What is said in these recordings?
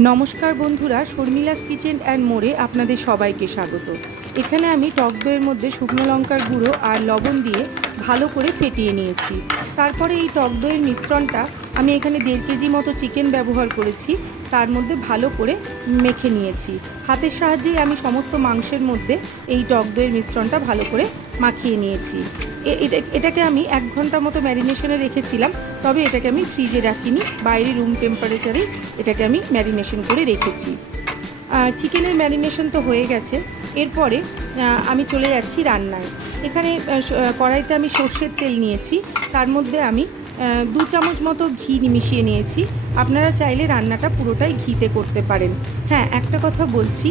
নমস্কার বন্ধুরা, শর্মিলাস kitchen and মোড়ে আপনাদের সবাইকে স্বাগত। এখানে আমি টক দইয়ের মধ্যে শুকনো লঙ্কার গুঁড়ো আর লবণ দিয়ে ভালো করে ফেটিয়ে নিয়েছি। তারপরে এই টক দইয়ের মিশ্রণটা আমি এখানে 1.5 কেজি মতো চিকেন ব্যবহার করেছি, তার মধ্যে ভালো করে মেখে নিয়েছি। হাতের সাহায্যেই আমি সমস্ত মাংসের মধ্যে এই টক দইয়ের মিশ্রণটা ভালো করে মাখিয়ে নিয়েছি। এটাকে আমি 1 ঘন্টা মতো ম্যারিনেশনে রেখেছিলাম, তবে এটাকে আমি ফ্রিজে রাখিনি, বাইরে রুম টেম্পারেচারেই এটাকে আমি ম্যারিনেশন করে রেখেছি। চিকেনের ম্যারিনেশন তো হয়ে গেছে। এরপরে আমি চলে যাচ্ছি রান্নায়। এখানে কড়াইতে আমি সর্ষের তেল নিয়েছি, তার মধ্যে আমি 2 চামচ মতো ঘি মিশিয়ে নিয়েছি। আপনারা চাইলে রান্নাটা পুরোটাই ঘিতে করতে পারেন। হ্যাঁ, একটা কথা বলছি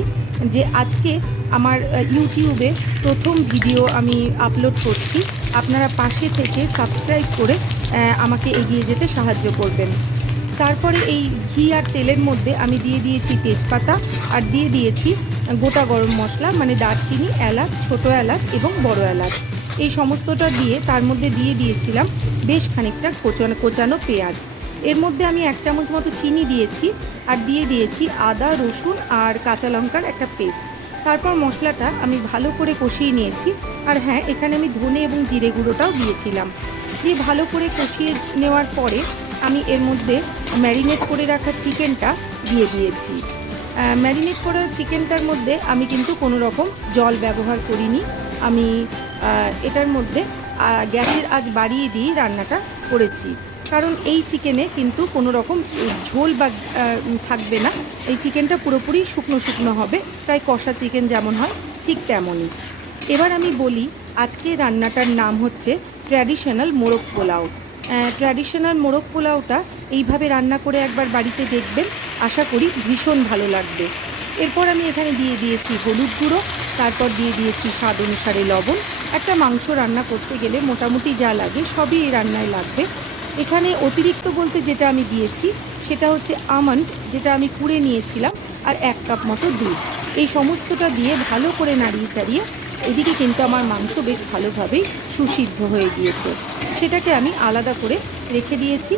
যে আজকে আমার ইউটিউবে প্রথম ভিডিও আমি আপলোড করছি। আপনারা পাশে থেকে সাবস্ক্রাইব করে আমাকে এগিয়ে যেতে সাহায্য করবেন। তারপরে এই ঘি আর তেলের মধ্যে আমি দিয়ে দিয়েছি তেজপাতা আর দিয়ে দিয়েছি গোটা গরম মশলা, মানে দারচিনি, এলাচ, ছোটো এলাচ এবং বড় এলাচ। এই সমস্তটা দিয়ে তার মধ্যে দিয়ে দিয়েছিলাম বেশ খানিকটা কোচানো পেঁয়াজ। এর মধ্যে আমি 1 চামচ মতো চিনি দিয়েছি আর দিয়ে দিয়েছি আদা, রসুন আর কাঁচা লঙ্কার একটা পেস্ট। তারপর মশলাটা আমি ভালো করে কষিয়ে নিয়েছি। আর হ্যাঁ, এখানে আমি ধনে এবং জিরে গুঁড়োটাও দিয়েছিলাম। দিয়ে ভালো করে কষিয়ে নেওয়ার পরে আমি এর মধ্যে ম্যারিনেট করে রাখা চিকেনটা দিয়ে দিয়েছি। ম্যারিনেট করা চিকেনটার মধ্যে আমি কিন্তু কোনো রকম জল ব্যবহার করিনি। আমি এটার মধ্যে গ্যাসের আঁচ বাড়িয়ে দিয়ে রান্নাটা করেছি, কারণ এই চিকেনে কিন্তু কোনো রকম ঝোল বা থাকবে না। এই চিকেনটা পুরোপুরি শুকনো শুকনো হবে, প্রায় কষা চিকেন যেমন হয় ঠিক তেমনই। এবার আমি বলি, আজকে রান্নাটার নাম হচ্ছে ট্র্যাডিশনাল মোরগ পোলাও। ট্র্যাডিশনাল মোরগ পোলাওটা এইভাবে রান্না করে একবার বাড়িতে দেখবেন, আশা করি ভীষণ ভালো লাগবে। এরপর আমি এখানে দিয়ে দিয়েছি হলুদ গুঁড়ো, তারপর দিয়ে দিয়েছি স্বাদ অনুসারে লবণ। একটা মাংস রান্না করতে গেলে মোটামুটি যা লাগে সবই এই রান্নায় লাগবে। এখানে অতিরিক্ত বলতে যেটা আমি দিয়েছি সেটা হচ্ছে আমন্ড, যেটা আমি কুড়ে নিয়েছিলাম, আর 1 কাপ মতো দুধ। এই সমস্তটা দিয়ে ভালো করে নাড়িয়ে চাড়িয়ে এদিকে কিন্তু আমার মাংস বেশ ভালোভাবেই সুসিদ্ধ হয়ে গিয়েছে, সেটাকে আমি আলাদা করে রেখে দিয়েছি।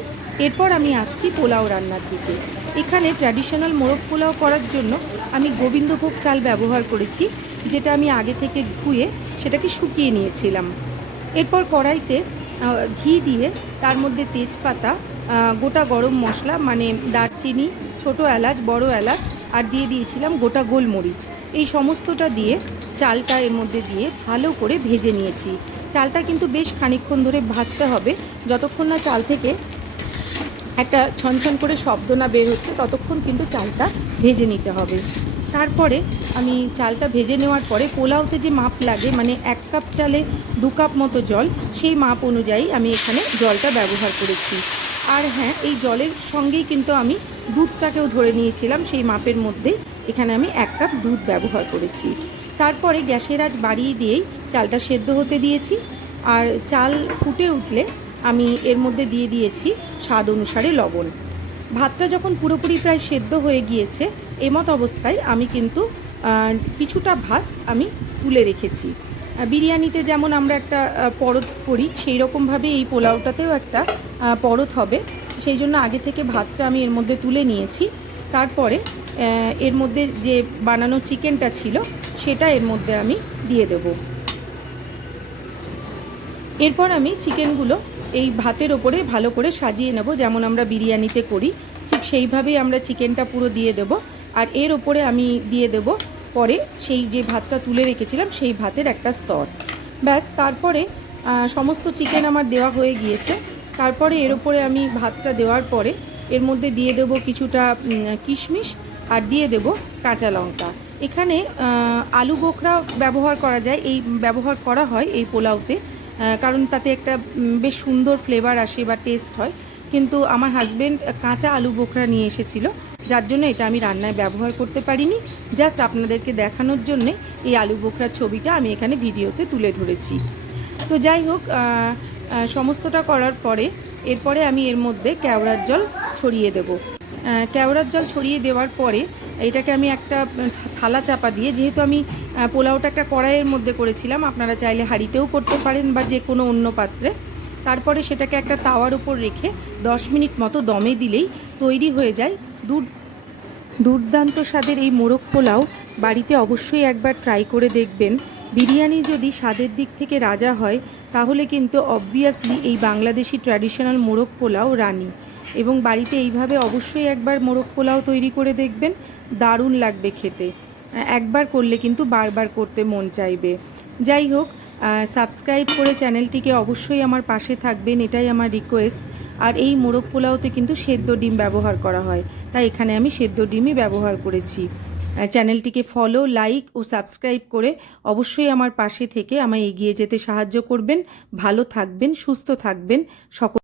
এরপর আমি আসছি পোলাও রান্নার দিকে। এখানে ট্র্যাডিশনাল মোরগ পোলাও করার জন্য আমি গোবিন্দভোগ চাল ব্যবহার করেছি, যেটা আমি আগে থেকে ধুয়ে সেটাকে শুকিয়ে নিয়েছিলাম। এরপর কড়াইতে ঘি দিয়ে তার মধ্যে তেজপাতা, গোটা গরম মশলা মানে দারচিনি, ছোটো এলাচ, বড় এলাচ আর দিয়ে দিয়েছিলাম গোটা গোলমরিচ। এই সমস্তটা দিয়ে চালটা এর মধ্যে দিয়ে ভালো করে ভেজে নিয়েছি। চালটা কিন্তু বেশ খানিকক্ষণ ধরে ভাজতে হবে, যতক্ষণ না চাল থেকে একটা ছনছন করে শব্দ না বের হচ্ছে ততক্ষণ কিন্তু চালটা ভেজে নিতে হবে। তারপরে আমি চালটা ভেজে নেওয়ার পরে পোলাওতে যে মাপ লাগে, মানে 1 কাপ চালে 2 কাপ মতো জল, সেই মাপ অনুযায়ী আমি এখানে জলটা ব্যবহার করেছি। আর হ্যাঁ, এই জলের সঙ্গেই কিন্তু আমি দুধটাকেও ধরে নিয়েছিলাম, সেই মাপের মধ্যেই এখানে আমি 1 কাপ দুধ ব্যবহার করেছি। তারপরে গ্যাসের আঁচ বাড়িয়ে দিয়েই চালটা সেদ্ধ হতে দিয়েছি। আর চাল ফুটে উঠলে আমি এর মধ্যে দিয়ে দিয়েছি স্বাদ অনুসারে লবণ। ভাতটা যখন পুরোপুরি প্রায় সেদ্ধ হয়ে গিয়েছে, এমত অবস্থায় আমি কিন্তু কিছুটা ভাত আমি তুলে রেখেছি। বিরিয়ানিতে যেমন আমরা একটা পরত করি, সেই রকমভাবে এই পোলাওটাতেও একটা পরত হবে, সেই জন্য আগে থেকে ভাতটা আমি এর মধ্যে তুলে নিয়েছি। তারপরে এর মধ্যে যে বানানো চিকেনটা ছিল সেটা এর মধ্যে আমি দিয়ে দেব। এরপর আমি চিকেনগুলো এই ভাতের ওপরে ভালো করে সাজিয়ে নেব, যেমন আমরা বিরিয়ানিতে করি ঠিক সেইভাবেই আমরা চিকেনটা পুরো দিয়ে দেব। আর এর ওপরে আমি দিয়ে দেব পরে সেই যে ভাতটা তুলে রেখেছিলাম সেই ভাতের একটা স্তর। ব্যাস, তারপরে সমস্ত চিকেন আমার দেওয়া হয়ে গিয়েছে। তারপরে এর ওপরে আমি ভাতটা দেওয়ার পরে এর মধ্যে দিয়ে দেব কিছুটা কিশমিশ আর দিয়ে দেব কাঁচা লঙ্কা। এখানে আলু বোখরা ব্যবহার করা যায়, এই ব্যবহার করা হয় এই পোলাওতে, কারণ তাতে একটা বেশ সুন্দর ফ্লেভার আসে বা টেস্ট হয়। কিন্তু আমার হাজব্যান্ড কাঁচা আলু বোখরা নিয়ে এসেছিলো, যার জন্য এটা আমি রান্নায় ব্যবহার করতে পারিনি। জাস্ট আপনাদেরকে দেখানোর জন্যে এই আলু বোখরার ছবিটা আমি এখানে ভিডিওতে তুলে ধরেছি। তো যাই হোক, সমস্তটা করার পরে এরপরে আমি এর মধ্যে কেওড়ার জল ছড়িয়ে দেব। কেওড়ার জল ছড়িয়ে দেওয়ার পরে এটাকে আমি একটা থালা চাপা দিয়ে, যেহেতু আমি পোলাওটা একটা কড়াইয়ের মধ্যে করেছিলাম, আপনারা চাইলে হাঁড়িতেও করতে পারেন বা যে কোনো অন্য পাত্রে, তারপরে সেটাকে একটা তাওয়ার উপর রেখে 10 মিনিট মতো দমে দিলেই তৈরি হয়ে যায় দুর্দান্ত স্বাদের এই মোরগ পোলাও বাড়িতে অবশ্যই একবার ট্রাই করে দেখবেন। বিরিয়ানি যদি স্বাদের দিক থেকে রাজা হয়, তাহলে কিন্তু অবভিয়াসলি এই বাংলাদেশি ট্র্যাডিশনাল মোরগ পোলাও রানী। এবং বাড়িতে এইভাবে অবশ্যই একবার মোরগ পোলাও তৈরি করে দেখবেন, দারুণ লাগবে খেতে। একবার করলে কিন্তু বারবার করতে মন চাইবে। যাই হোক, সাবস্ক্রাইব করে চ্যানেলটিকে অবশ্যই আমার পাশে থাকবেন, এটাই আমার রিকোয়েস্ট। আর এই মোরগ পোলাওতে কিন্তু সেদ্ধ ডিম ব্যবহার করা হয়, তাই এখানে আমি সেদ্ধ ডিমই ব্যবহার করেছি। চ্যানেলটিকে ফলো, লাইক ও সাবস্ক্রাইব করে অবশ্যই আমার পাশে থেকে আমায় এগিয়ে যেতে সাহায্য করবেন। ভালো থাকবেন, সুস্থ থাকবেন সকল।